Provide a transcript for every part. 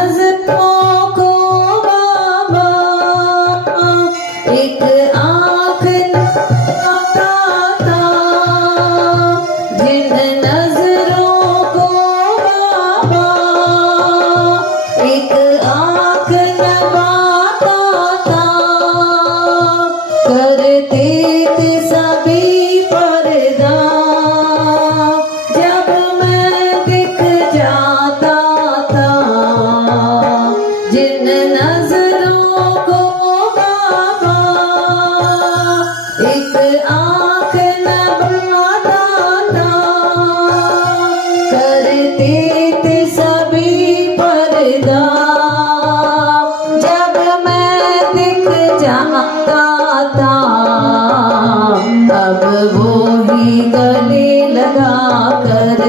नजरों को बाबा एक आँख आता था, जिन नजरों को बाबा एक आँख नवाता था, करते थे सभी पर्दा जब मैं दिख जाता था, जिन नजरों को बाबा एक आँख नवाता था, करते थे सभी पर्दा जब मैं दिख जाता था। अब वो ही गले लगा कर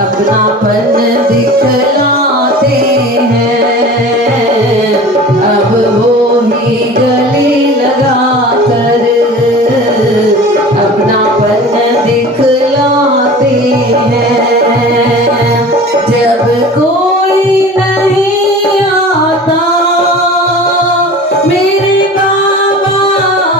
अपनापन दिखलाते हैं, अब वो ही गले लगा कर अपनापन दिखलाते हैं। जब कोई नहीं आता मेरे बाबा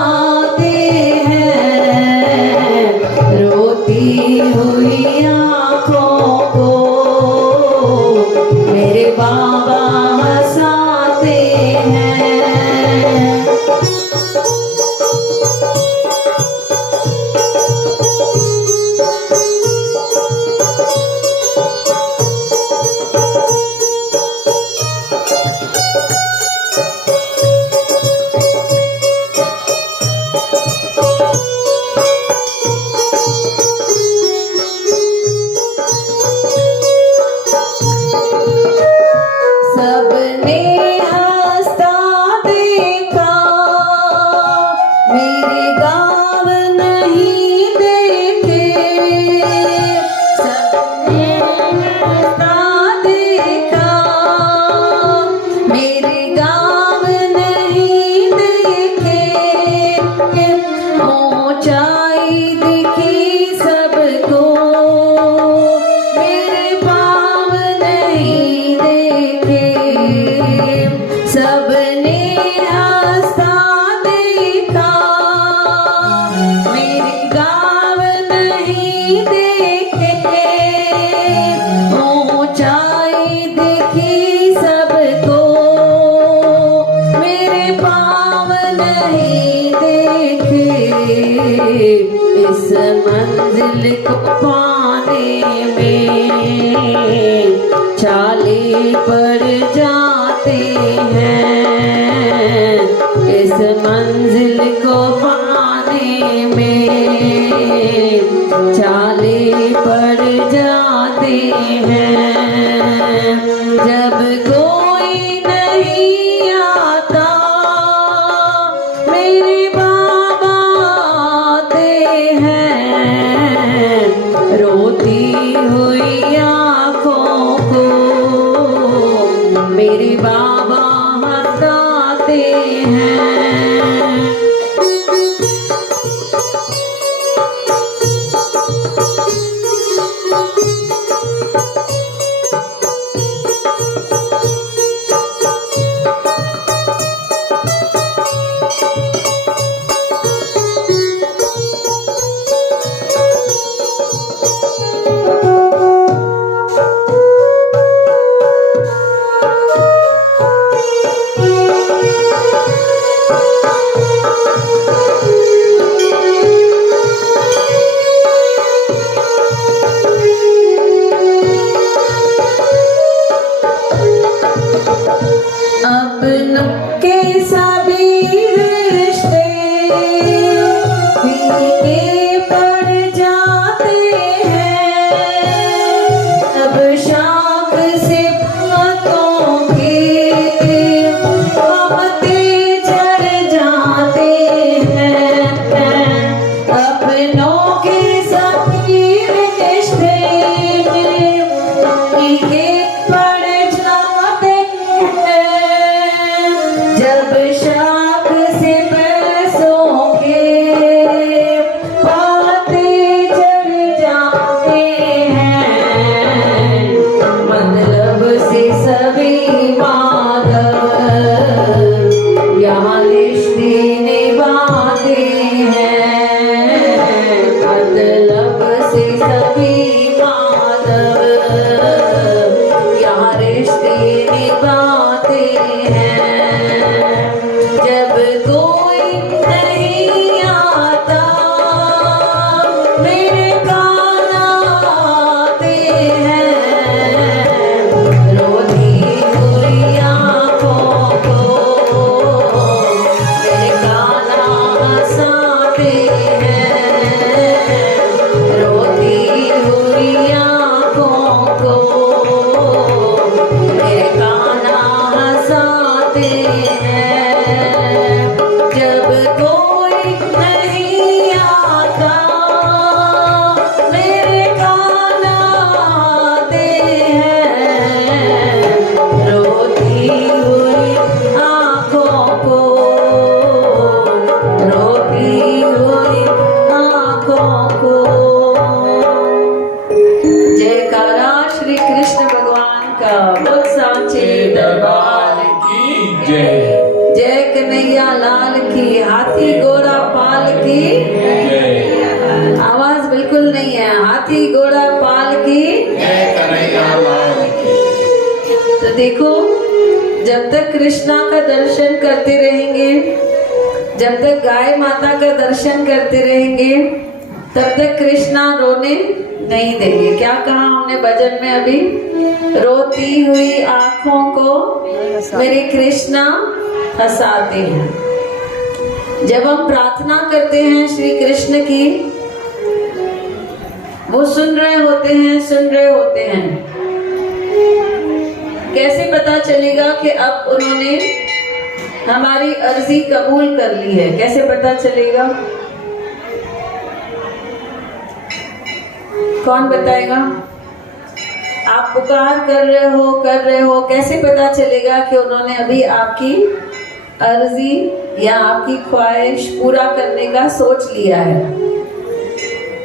आते हैं, रोती हुई आँखों को मेरे बाबा हंसाते हैं। सबने हंसता देखा मेरे गाँव नहीं देखे, सबने हंसता देखा मेरे गाँव नहीं देखे, ऊंचाई दिखी सबको मेरे पाँव नहीं देखे, सबने हंसता देखा मेरे गाँव नहीं देखे, ऊंचाई दिखी सबको मेरे पाँव नहीं देखे। इस मंजिल को पाने में चाले पड़ जाते हैं, इस मंजिल को पाने में चाले पड़ जाते हैं। जब कोई नहीं आता मेरे बाबा आते हैं, रोती हुई आँखों को मेरे बाबा हंसाते हैं। साचे दरबार की जय। जय कन्हैया लाल की, हाथी घोड़ा पाल की जय। आवाज बिल्कुल नहीं है, हाथी घोड़ा पाल की जय कन्हैया लाल की। तो देखो, जब तक कृष्णा का दर्शन करते रहेंगे, जब तक गाय माता का दर्शन करते रहेंगे, तब तक कृष्णा रोने नहीं देंगे। क्या कहा हमने भजन में अभी? रोती हुई आंखों को मेरे कृष्णा हंसाते हैं। जब हम प्रार्थना करते हैं श्री कृष्ण की, वो सुन रहे होते हैं। कैसे पता चलेगा कि अब उन्होंने हमारी अर्जी कबूल कर ली है? कैसे पता चलेगा? कौन बताएगा? आप पुकार कर रहे हो, कैसे पता चलेगा कि उन्होंने अभी आपकी अर्जी या आपकी ख्वाहिश पूरा करने का सोच लिया है?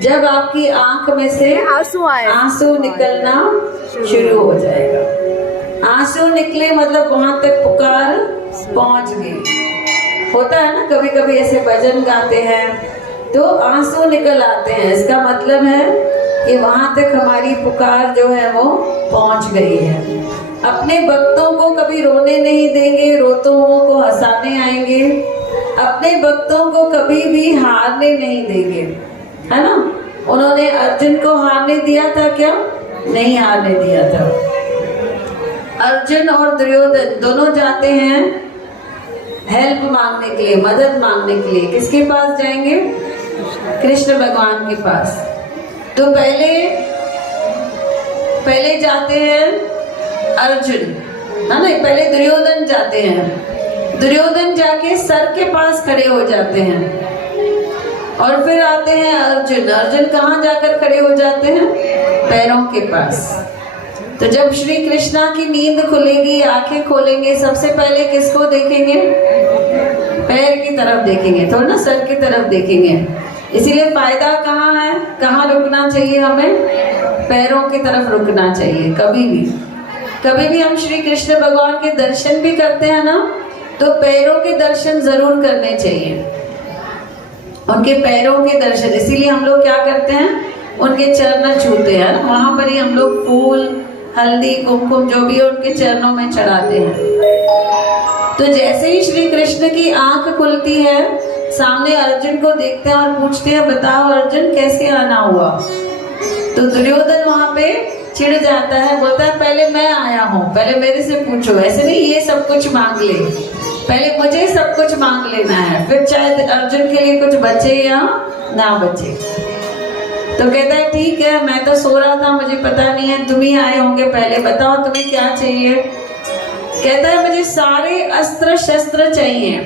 जब आपकी आंख में से आंसू निकलना शुरू हो जाएगा। आंसू निकले मतलब वहां तक पुकार पहुंच गई। होता है ना, कभी कभी ऐसे भजन गाते हैं तो आंसू निकल आते हैं, इसका मतलब है कि वहां तक हमारी पुकार जो है वो पहुंच गई है। अपने भक्तों को कभी रोने नहीं देंगे, रोतों को हंसाने आएंगे। अपने भक्तों को कभी भी हारने नहीं देंगे, है ना? उन्होंने अर्जुन को हारने दिया था क्या? नहीं हारने दिया था। अर्जुन और दुर्योधन दोनों जाते हैं हेल्प मांगने के लिए, मदद मांगने के लिए। किसके पास जाएंगे? कृष्ण भगवान के पास। तो पहले जाते हैं अर्जुन, है ना? पहले दुर्योधन जाते हैं। दुर्योधन जाके सर के पास खड़े हो जाते हैं और फिर आते हैं अर्जुन। अर्जुन कहाँ जाकर खड़े हो जाते हैं? पैरों के पास। तो जब श्री कृष्णा की नींद खुलेगी, आंखें खोलेंगे, सबसे पहले किसको देखेंगे? पैर की तरफ देखेंगे, थोड़ा ना सर की तरफ देखेंगे। इसीलिए फायदा कहाँ है? कहाँ रुकना चाहिए हमें? पैरों की तरफ रुकना चाहिए। कभी भी हम श्री कृष्ण भगवान के दर्शन भी करते हैं ना, तो पैरों के दर्शन जरूर करने चाहिए, उनके पैरों के दर्शन। इसीलिए हम लोग क्या करते हैं? उनके चरण छूते हैं, वहां पर ही हम लोग फूल, हल्दी, कुमकुम जो भी है उनके चरणों में चढ़ाते हैं। तो जैसे ही श्री कृष्ण की आंख खुलती है, सामने अर्जुन को देखते हैं और पूछते हैं, बताओ अर्जुन कैसे आना हुआ? तो दुर्योधन वहां पे चिढ़ जाता है, बोलता है पहले मैं आया हूँ, पहले मेरे से पूछो। ऐसे नहीं ये सब कुछ मांग ले, पहले मुझे सब कुछ मांग लेना है, फिर चाहे अर्जुन के लिए कुछ बचे या ना बचे। तो कहता है ठीक है, मैं तो सो रहा था, मुझे पता नहीं है, तुम ही आए होंगे, पहले बताओ तुम्हें क्या चाहिए? कहता है मुझे सारे अस्त्र शस्त्र चाहिए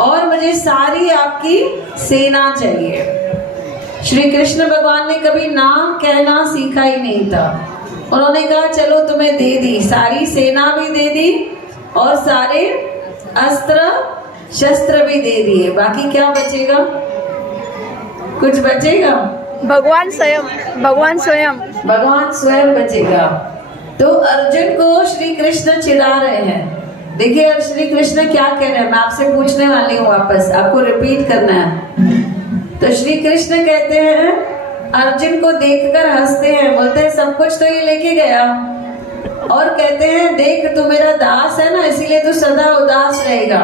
और मुझे सारी आपकी सेना चाहिए। श्री कृष्ण भगवान ने कभी ना कहना सीखा ही नहीं था। उन्होंने कहा चलो तुम्हें दे दी, सारी सेना भी दे दी और सारे अस्त्र शस्त्र भी दे दिए, बाकी क्या बचेगा? कुछ बचेगा? भगवान स्वयं बचेगा। तो अर्जुन को श्री कृष्ण चिढ़ा रहे हैं। देखिए अब श्री कृष्ण क्या कह रहे हैं, मैं आपसे पूछने वाली हूँ, वापस आपको रिपीट करना है। तो श्री कृष्ण कहते हैं, अर्जुन को देखकर हंसते हैं, बोलते हैं सब कुछ तो ये लेके गया, और कहते हैं देख तू मेरा दास है ना, इसीलिए तू सदा उदास रहेगा।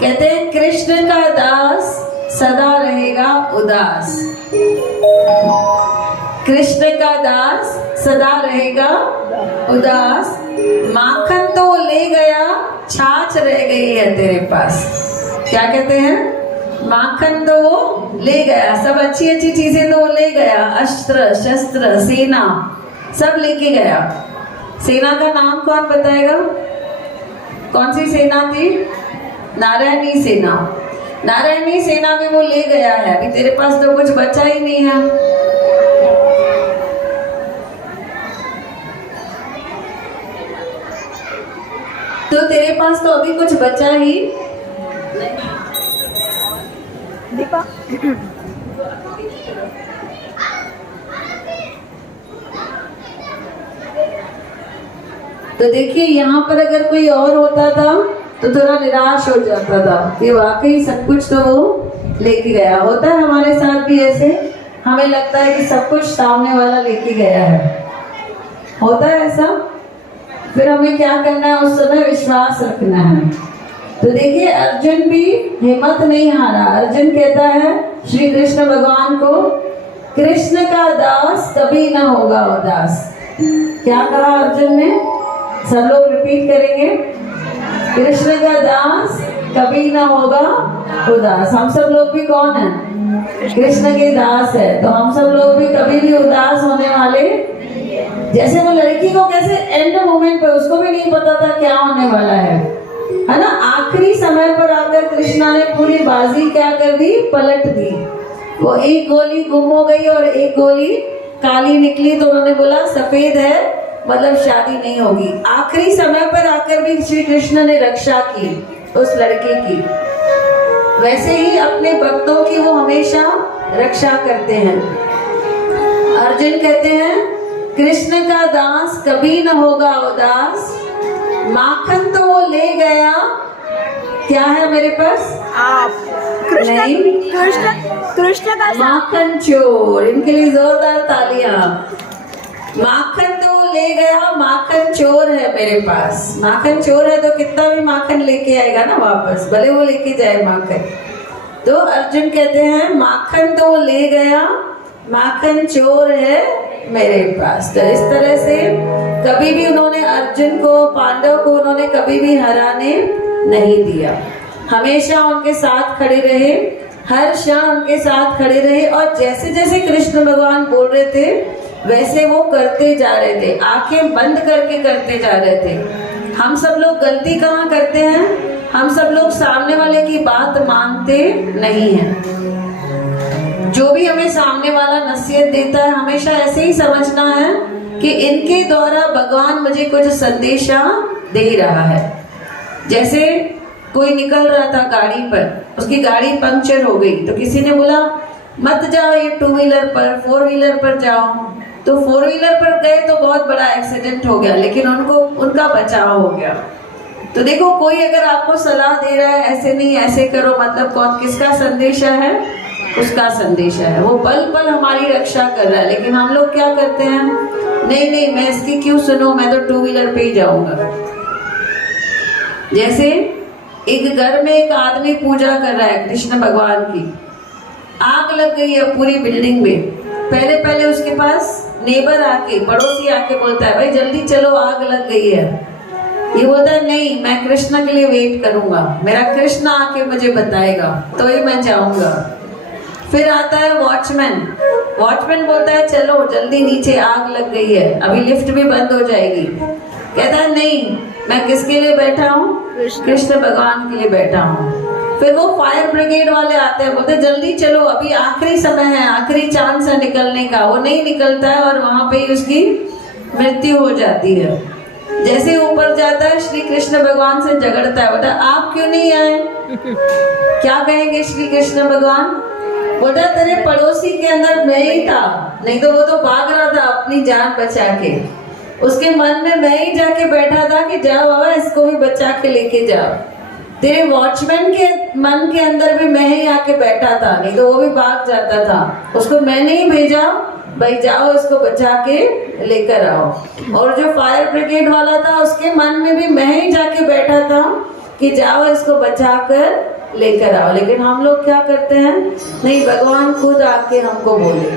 कहते हैं कृष्ण का दास सदा रहेगा उदास, कृष्ण का दास सदा रहेगा उदास। माखन तो वो ले गया, छाछ रह गई है तेरे पास। क्या कहते हैं? माखन तो वो ले गया, सब अच्छी अच्छी चीजें तो वो ले गया, अस्त्र शस्त्र सेना सब लेके गया। सेना का नाम कौन बताएगा? कौन सी सेना थी? नारायणी सेना। नारायणी सेना में वो ले गया है, अभी तेरे पास तो कुछ बचा ही नहीं है। तो तेरे पास तो अभी कुछ बचा ही दीपा तो देखिए यहाँ पर अगर कोई और होता था तो थोड़ा निराश हो जाता था कि वाकई सब कुछ तो वो लेके गया। होता है हमारे साथ भी ऐसे, हमें लगता है कि सब कुछ सामने वाला लेके गया है, होता है ऐसा। फिर हमें क्या करना है, उस समय विश्वास रखना है। तो देखिए अर्जुन भी हिम्मत नहीं हारा। अर्जुन कहता है श्री कृष्ण भगवान को, कृष्ण का दास कभी ना होगा उदास। क्या कहा अर्जुन ने? सब लोग रिपीट करेंगे, कृष्ण का दास कभी ना होगा उदास। हम सब लोग भी कौन है? कृष्ण के दास है। तो हम सब लोग भी कभी भी उदास होने वाले, जैसे वो लड़की को कैसे एंड मोमेंट पे उसको भी नहीं पता था क्या होने वाला है ना, आखिरी समय पर आकर कृष्णा ने पूरी बाजी क्या कर दी, पलट दी। वो एक गोली गुम हो गई और एक गोली काली निकली, तो उन्होंने बोला सफेद है मतलब शादी नहीं होगी। आखिरी समय पर आकर भी श्री कृष्ण ने रक्षा की उस लड़के की। वैसे ही अपने भक्तों की वो हमेशा रक्षा करते हैं। अर्जुन कहते हैं कृष्ण का दास कभी न होगा उदास, माखन तो वो ले गया, क्या है मेरे पास? आप कृष्ण कृष्ण का माखन चोर। इनके लिए जोरदार तालियां। माखन तो वो ले गया, माखन चोर है मेरे पास। माखन चोर है तो कितना भी माखन लेके आएगा ना वापस, भले वो लेके जाए माखन। तो अर्जुन कहते हैं माखन तो वो ले गया, माखन चोर है मेरे पास। तो इस तरह से कभी भी उन्होंने अर्जुन को, पांडव को उन्होंने कभी भी हराने नहीं दिया। हमेशा उनके साथ खड़े रहे, हर क्षण उनके साथ खड़े रहे। और जैसे जैसे कृष्ण भगवान बोल रहे थे वैसे वो करते जा रहे थे, आंखें बंद करके करते जा रहे थे। हम सब लोग गलती कहाँ करते हैं? हम सब लोग सामने वाले की बात मानते नहीं हैं। जो भी हमें सामने वाला नसीहत देता है हमेशा ऐसे ही समझना है कि इनके द्वारा भगवान मुझे कुछ संदेशा दे रहा है। जैसे कोई निकल रहा था गाड़ी पर, उसकी गाड़ी पंक्चर हो गई, तो किसी ने बोला मत जाओ ये 2 व्हीलर पर, 4 व्हीलर पर जाओ। तो 4 व्हीलर पर गए तो बहुत बड़ा एक्सीडेंट हो गया, लेकिन उनका बचाव हो गया। तो देखो कोई अगर आपको सलाह दे रहा है ऐसे नहीं ऐसे करो, मतलब कौन किसका संदेशा है? उसका संदेशा है। वो पल पल हमारी रक्षा कर रहा है, लेकिन हम लोग क्या करते हैं, नहीं नहीं मैं इसकी क्यों सुनूं, मैं तो 2 व्हीलर पे ही जाऊंगा। जैसे एक घर में एक आदमी पूजा कर रहा है कृष्ण भगवान की, आग लग गई है पूरी बिल्डिंग में। पहले पहले उसके पास नेबर आके, पड़ोसी आके बोलता है भाई जल्दी चलो आग लग गई है। ये बोलता है नहीं मैं कृष्ण के लिए वेट करूंगा, मेरा कृष्ण आके मुझे बताएगा तो ही मैं जाऊंगा। फिर आता है वॉचमैन, वॉचमैन बोलता है चलो जल्दी नीचे आग लग गई है, अभी लिफ्ट भी बंद हो जाएगी। कहता है नहीं मैं किसके लिए बैठा हूँ? कृष्ण भगवान के लिए बैठा हूँ। फिर वो फायर ब्रिगेड वाले आते हैं, बोलते जल्दी चलो अभी आखिरी समय है, आखिरी चांस है निकलने का। वो नहीं निकलता है और वहां पे ही उसकी मृत्यु हो जाती है। जैसे ऊपर जाता है श्री कृष्ण भगवान से झगड़ता है, बोलता आप क्यों नहीं आए? क्या कहेंगे श्री कृष्ण भगवान? बोलता तेरे पड़ोसी के अंदर मैं ही था, नहीं तो वो तो भाग रहा था अपनी जान बचा के। उसके मन में मैं ही जाके बैठा था कि जाओ बाबा इसको भी बचा के लेके जाओ। तेरे वॉचमैन के मन के अंदर भी मैं ही आके बैठा था, नहीं तो वो भी भाग जाता था। उसको मैंने ही भेजा भाई जाओ इसको बचा के लेकर आओ। और जो फायर ब्रिगेड वाला था उसके मन में भी मैं ही जाके बैठा था कि जाओ इसको बचा कर लेकर आओ। लेकिन हम लोग क्या करते हैं, नहीं भगवान खुद आके हमको बोले।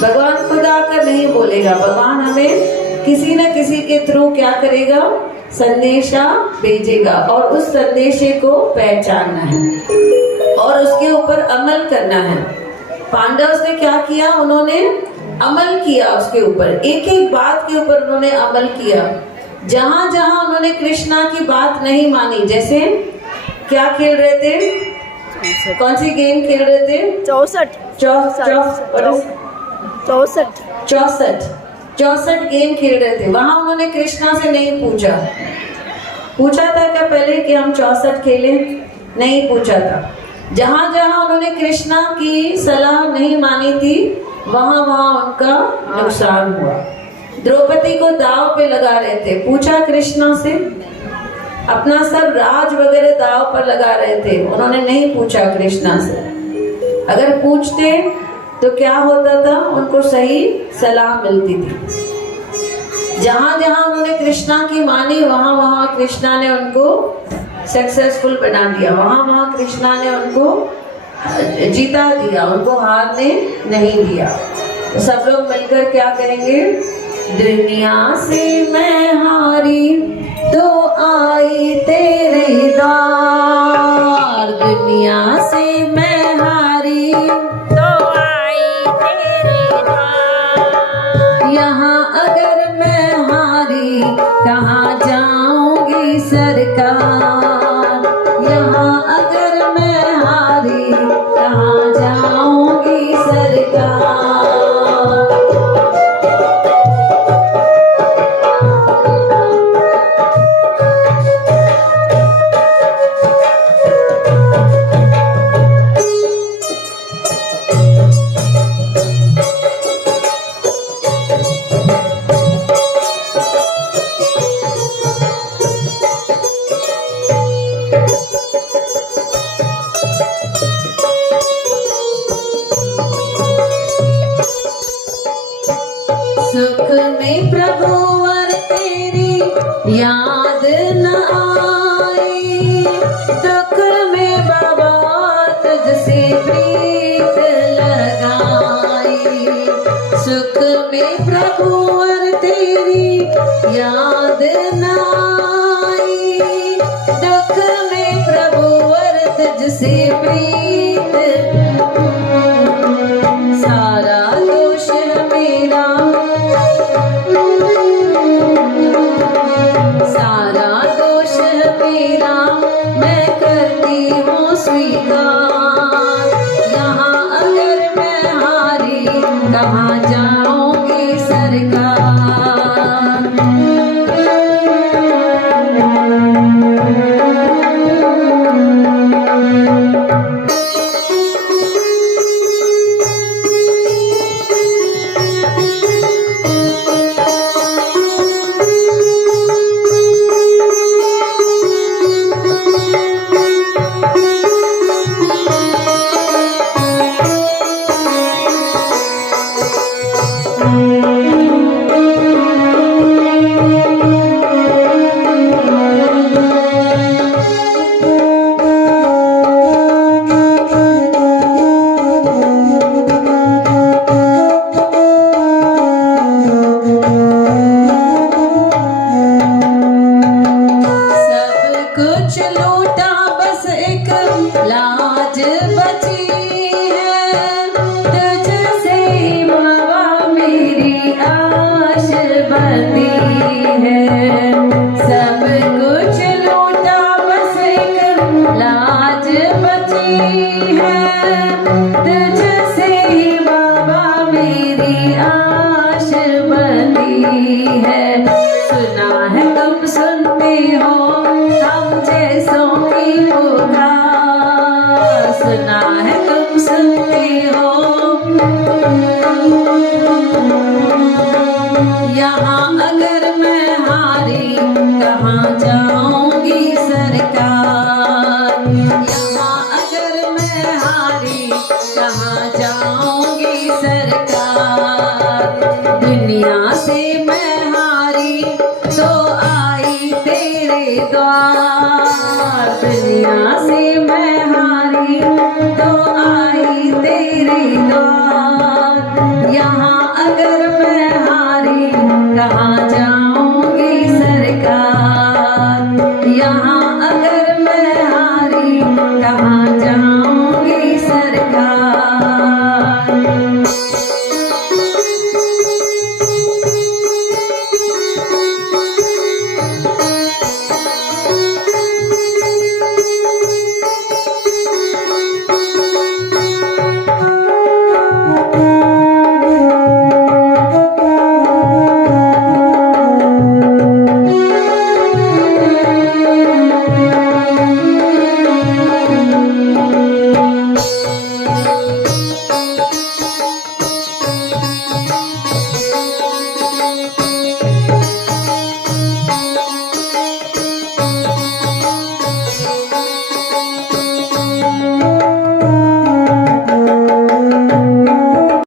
भगवान खुद आकर नहीं बोलेगा, भगवान हमें किसी न किसी के थ्रू क्या करेगा, संदेशा भेजेगा और उस संदेशे को पहचानना है और उसके ऊपर अमल करना है। पांडव ने क्या किया, उन्होंने अमल किया उसके ऊपर, एक एक बात के ऊपर उन्होंने अमल किया। जहां जहां उन्होंने कृष्णा की बात नहीं मानी, जैसे क्या खेल रहे थे, कौन सी गेम खेल रहे थे? 64 गेम खेल रहे थे। वहां उन्होंने कृष्णा से नहीं पूछा था क्या पहले कि हम 64 खेलें? नहीं पूछा था। जहां जहां उन्होंने कृष्णा की सलाह नहीं मानी थी वहां वहां उनका नुकसान हुआ। द्रौपदी को दाव पे लगा रहे थे। पूछा कृष्णा से, अपना सब राज वगैरह दाव पर लगा रहे थे। उन्होंने नहीं पूछा कृष्णा से। अगर पूछते तो क्या होता था, उनको सही सलाह मिलती थी। जहां जहां उन्होंने कृष्णा की मानी, वहां वहां कृष्णा ने उनको सक्सेसफुल बना दिया, वहां वहां कृष्णा ने उनको जीता दिया, उनको हारने नहीं दिया। तो सब लोग मिलकर क्या कहेंगे, दुनिया से मैं हारी तो आई तेरे द्वार, दुनिया से मैं हारी तो आई तेरे द्वार। यहाँ अगर मैं हारी कहाँ जाऊंगी सरकार, यहाँ अगर मैं हारी कहाँ जाऊंगी सरकार। सुख में प्रभु और तेरी याद न आई, दुख में बाबा तुझसे प्रीत लगाई। सुख में प्रभु और तेरी याद न आई, दुख में प्रभु और तुझसे प्रीत। सारा दोष मेरा, सारा दोष मेरा मैं करती हूँ स्वीकार। यहाँ अगर मैं हारी कहाँ जाऊंगी सरकार। कुछ लूटा बस एक लाज बची है, तुझसे बाबा मेरी आश बंधी है। सब कुछ लूटा बस एक लाज बची है, तुझसे बाबा मेरी आश बंधी है। सुना है तुम सुनते हो हम जैसों की पुकार, सुना है तुम सुनते हो। यहाँ अगर मैं हारी कहाँ जाऊंगी सरकार, यहाँ अगर मैं हारी कहाँ जाऊंगी सरकार। दुनिया से मैं हारी तो आई तेरे द्वार, दुनिया से मैं हारी तो आई तेरे द्वार। यहाँ अगर मैं हारी कहाँ जाऊंगी सरकार, यहाँ अगर मैं हारी कहाँ